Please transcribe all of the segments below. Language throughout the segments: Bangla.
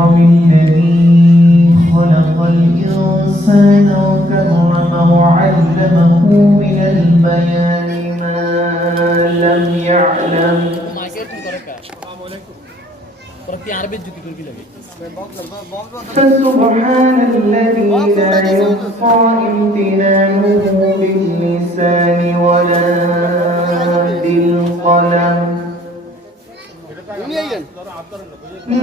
أكرم الذي خلق الإنسان وكرمه وعلمه من البيان. ما لم يعلم. فسبحان الذي لا يحصى امتنانه باللسان.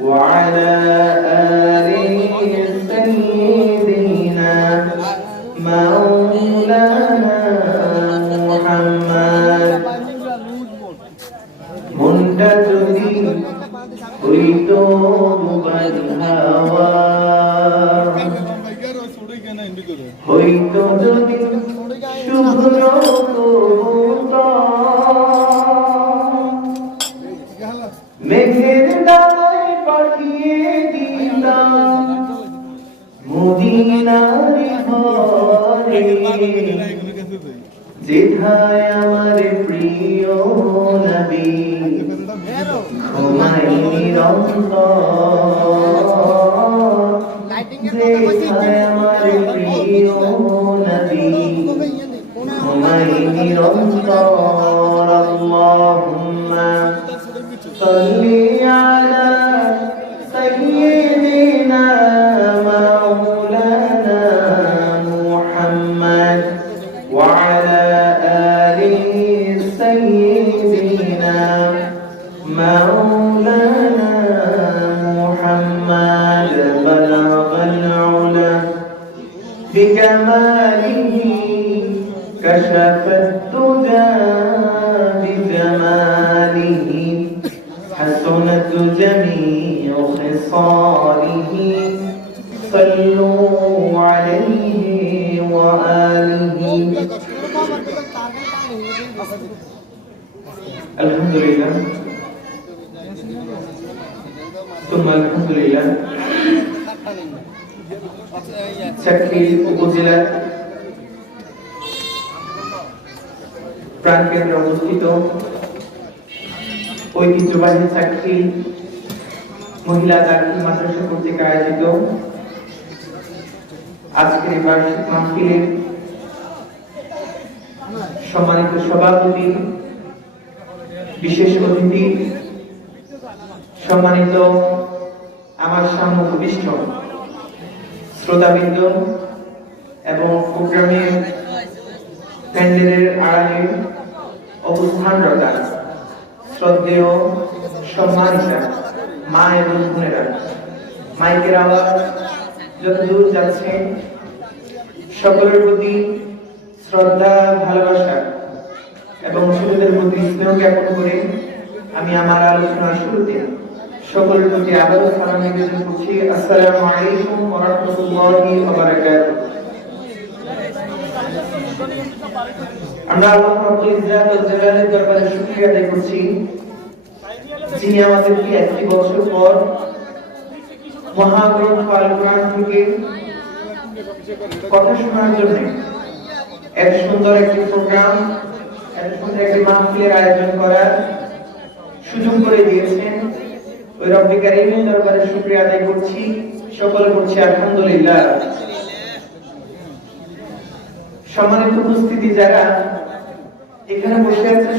وعلى آل سيدنا مولانا محمد মনটা যদি হইত মুবাদ হাওয়া হইত যদি শুভ্র কবুতর মেঘের ডানায় যেথায় আমার প্রিয় নবী ঘুমাই যেথায় আমার প্রিয় নবী ঘুমাই নিরন্তর। আল্লাহুম্মা صل بكماله كشف الدجى بجماله حسنت جميع خصاله صلوا عليه وآله. الحمد لله ثم الحمد لله চাকরি উপজেলার প্রাণকেন্দ্রে অবস্থিত। ঐতিহ্যবাহী চাকরি মহিলা মাদ্রাসা কর্তৃক আয়োজিত। আজকের বার্ষিক মাহফিলের সম্মানিত সভাপতি, বিশেষ অতিথি, সম্মানিত আমার সামনে উপবিষ্ট শ্রোতাবৃন্দ এবং প্রোগ্রামে প্যান্ডেলের আড়ালে অবস্থানরতা শ্রদ্ধেয় সম্মানিতা মা এবং বোনেরা। মাইকের আওয়াজ যত দূর যাচ্ছে, সকলের প্রতি শ্রদ্ধা, ভালোবাসা এবং ছোটদের প্রতি স্নেহ জ্ঞাপন করে আমি আমার আলোচনার শুরুতে সকলের প্রতি আবারও সালাম নিবেদন করছি। আসসালামু আলাইকুম ওয়া রাহমাতুল্লাহি ওয়া বারাকাতুহু। আমরা আল্লাহ রাব্বুল ইজ্জাত ওয়াল জালালের দরবারে শুকরিয়া আদায় করছি। যিনি আমাদেরকে একটি বছর পর মহাগ্রন্থ আল কোরআন থেকে কথা শোনার জন্য এত সুন্দর একটি প্রোগ্রাম এত সুন্দর একটি মাহফিলের আয়োজন করার সুযোগ করে দিয়েছেন। ওই রব্বি কারিমের দরবারে শুকরিয়া আদায় করছি। সকলে করছি আলহামদুলিল্লাহ। সম্মানিত উপস্থিতি যারা, এখানে বসে আছে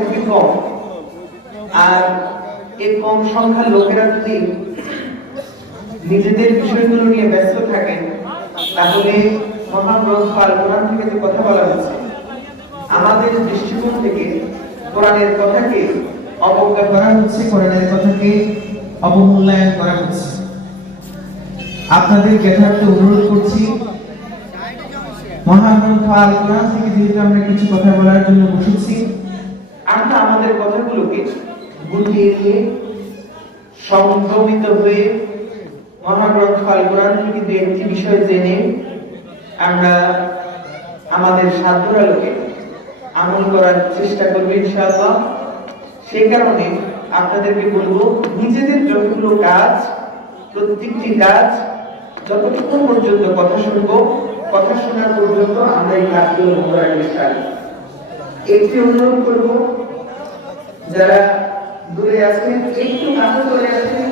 খুবই কম। আর এই কম সংখ্যার লোকেরা যদি নিজেদের বিষয়গুলো নিয়ে ব্যস্ত থাকেন, তাহলে মহাগ্রন্থ কোরআন থেকে যে কথা বলা হচ্ছে, আমাদের দৃষ্টিকোণ থেকে কোরআনের কথাকে অবজ্ঞা করা হচ্ছে, কোরআনের কথাকে অবমূল্যায়ন করা হচ্ছে। আপনাদের যথার্থ অনুরোধ করছি মহাগ্রন্থ আল কোরআন থেকে যেহেতু আমরা কিছু কথা বলার জন্য বসেছি, আমরা আমাদের কথাগুলোকে গুটিয়ে নিয়ে সংক্রমিত হয়ে মহাগ্রন্থ আল কোরআন থেকে দু একটি বিষয় জেনে আমরা আমাদের সাধ্যর আলোকে আমল করার চেষ্টা করব ইনশাআল্লাহ। সেই কারণে আপনাদেরকে বলব, নিজেদের যতগুলো কাজ, প্রত্যেকটি কাজ, যতটুকু পর্যন্ত কথা শুনব, কথা শোনার পর্যন্ত আমরা এই কাজগুলো রাখতে চাই। একটি অনুরোধ করব, যারা দূরে আছেন, একটু কাছে চলে আসেন,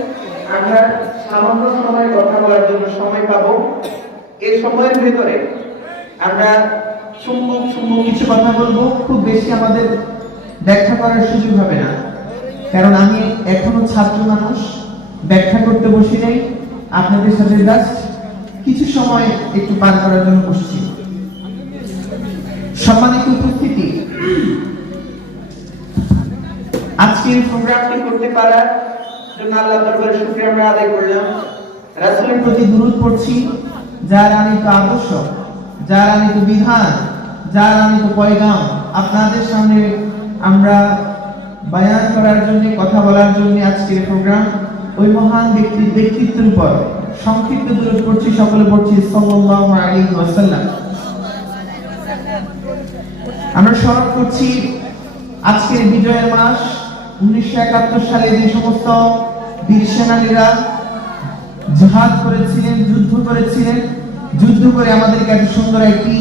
আমরা সামান্য সময় কথা বলার জন্য সময় পাবো। এই সময়ের ভেতরে আমরা চুম্বক চুম্বক কিছু কথা বলব, খুব বেশি আমাদের ব্যাখ্যা করার সুযোগ হবে না। কারণ আমি এখনও ছাত্র মানুষ, ব্যাখ্যা করতে বসি নাই। আপনাদের সাথে জাস্ট কিছু সময় একটু পার করার জন্য বসছি। সম্মানিত উপস্থিতি। আজকের প্রোগ্রামটি করতে পারার জন্য আল্লাহ দরবারে শুকরিয়া আমরা আদায় করলাম। রাসূলের প্রতি দুরূদ পড়ছি। যার আনিত আদর্শ, যার আনিত বিধান, যার আনিত পয়গাম আপনাদের সামনে আমরা বায়ান করার জন্য, কথা বলার জন্য আজকের প্রোগ্রাম ওই মহান ব্যক্তি ব্যক্তিত্বের উপর, সংক্ষিপ্ত দুরূদ পড়ছি, সকলে পড়ছি সাল্লাল্লাহু আলাইহি ওয়াসাল্লাম। আমরা স্মরণ করছি আজকের বিজয়ের মাস, উনিশশো একাত্তর সালে যে সমস্ত বীর সেনানীরা জিহাদ করেছিলেন, যুদ্ধ করেছিলেন, যুদ্ধ করে আমাদেরকে এত সুন্দর একটি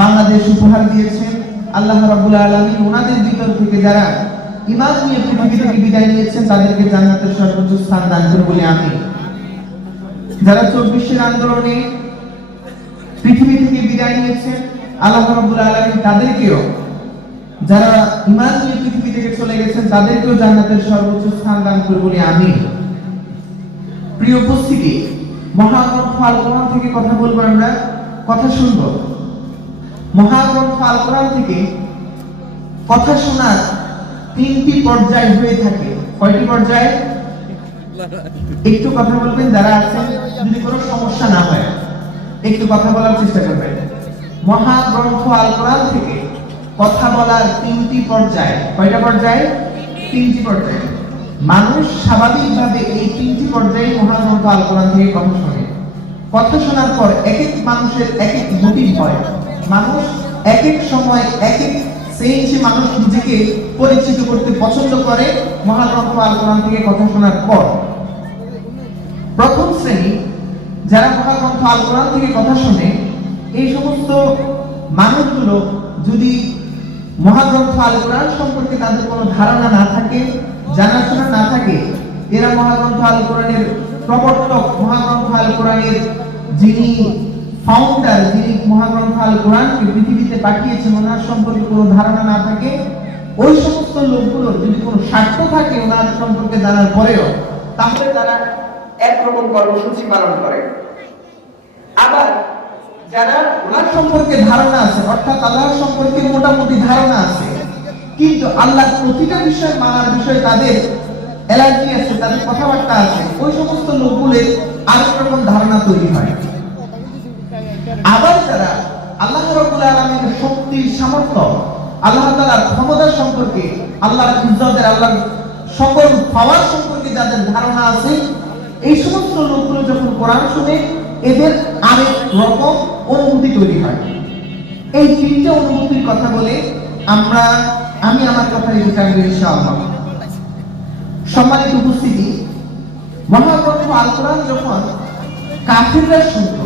বাংলাদেশ উপহার দিয়েছেন। আল্লাহ রাব্বুল আলামিন ওনাদের ভিতর থেকে যারা ইমান নিয়ে পৃথিবী থেকে বিদায় নিয়েছেন, তাদেরকে জান্নাতের সর্বোচ্চ স্থান দান করে বলে আমি। যারা চব্বিশের আন্দোলনে পৃথিবী থেকে বিদায় নিয়েছেন, আল্লাহ রাব্বুল আলামিন তাদেরকেও, যারা ইমান নিয়ে পৃথিবী থেকে চলে গেছেন, তাদেরকেও জান্নাতের সর্বোচ্চ স্থান দান করে বলে আমি। প্রিয় উপস্থিতি মহাগ্রন্থ আল কোরআন থেকে কথা বলব আমরা, কথা শুনব। মহাগ্রন্থ আল থেকে কথা শোনার তিনটি পর্যায় হয়ে থাকে। কয়টি পর্যায়ে? একটু কথা বলবেন, যারা আছেন, যদি কোনো সমস্যা না হয়, একটু কথা বলার চেষ্টা করবেন। মহাগ্রন্থ আল থেকে কথা বলার তিনটি পর্যায়। কয়টা পর্যায়? তিনটি পর্যায়। মানুষ স্বাভাবিকভাবে এই তিনটি পর্যায়ে মহাগ্রন্থ আল থেকে কথা শোনে। কথা শোনার পর এক এক মানুষের এক এক মোটিভ হয়। মানুষ এক এক সময় এক এক সেন্সে মানুষ নিজেকে পরিচিত করতে পছন্দ করে। মহাগ্রন্থ আল কোরআন থেকে কথা শোনার পর প্রথম শ্রেণি যারা মহাগ্রন্থ আল কোরআন থেকে কথা শুনে, এই সমস্ত মানুষগুলো যদি মহাগ্রন্থ আল কোরআন সম্পর্কে তাদের কোনো ধারণা না থাকে, জানাশোনা না থাকে, এরা মহাগ্রন্থ আল কোরআনের প্রবর্তক মহাগ্রন্থ আল কোরআনের যিনি ফাউন্ডার যিনি মহাগ্রন্থ আল কোরআনকে পৃথিবীতে পাঠিয়েছেন, ওনার সম্পর্কে কোনো ধারণা না থাকে, ওই সমস্ত লোকগুলোর যদি কোনো স্বার্থ থাকে ওনার সম্পর্কে জানার পরেও, তাহলে তারা একরকম কর্মসূচি পালন করে। আবার যারা ওনার সম্পর্কে ধারণা আছে, অর্থাৎ আল্লাহ সম্পর্কে মোটামুটি ধারণা আছে, কিন্তু আল্লাহ প্রতিটা বিষয়, মানার বিষয়ে তাদের অ্যালার্জি আছে, তাদের কথাবার্তা আছে, ওই সমস্ত লোকগুলোর আরেক রকম ধারণা তৈরি হয়। আবার যারা আল্লাহ রাব্বুল আলামিনের শক্তি সামর্থ্য, আল্লাহ তাআলার ক্ষমতা সম্পর্কে, আল্লাহর ইজ্জতের, আল্লাহর সকল পাওয়ার সম্পর্কে যাদের ধারণা আছে, এই সমস্ত লোকগুলো যখন কোরআন শুনে, এদের আরেক রকম অনুভূতি তৈরি হয়। এই তিনটে অনুভূতির কথা বলে আমরা, আমি আমার কথা রেখে থাকব ইনশাআল্লাহ। সম্মানিত উপস্থিতি মহাগ্রন্থ আল কোরআন যখন কাফিররা শুনতো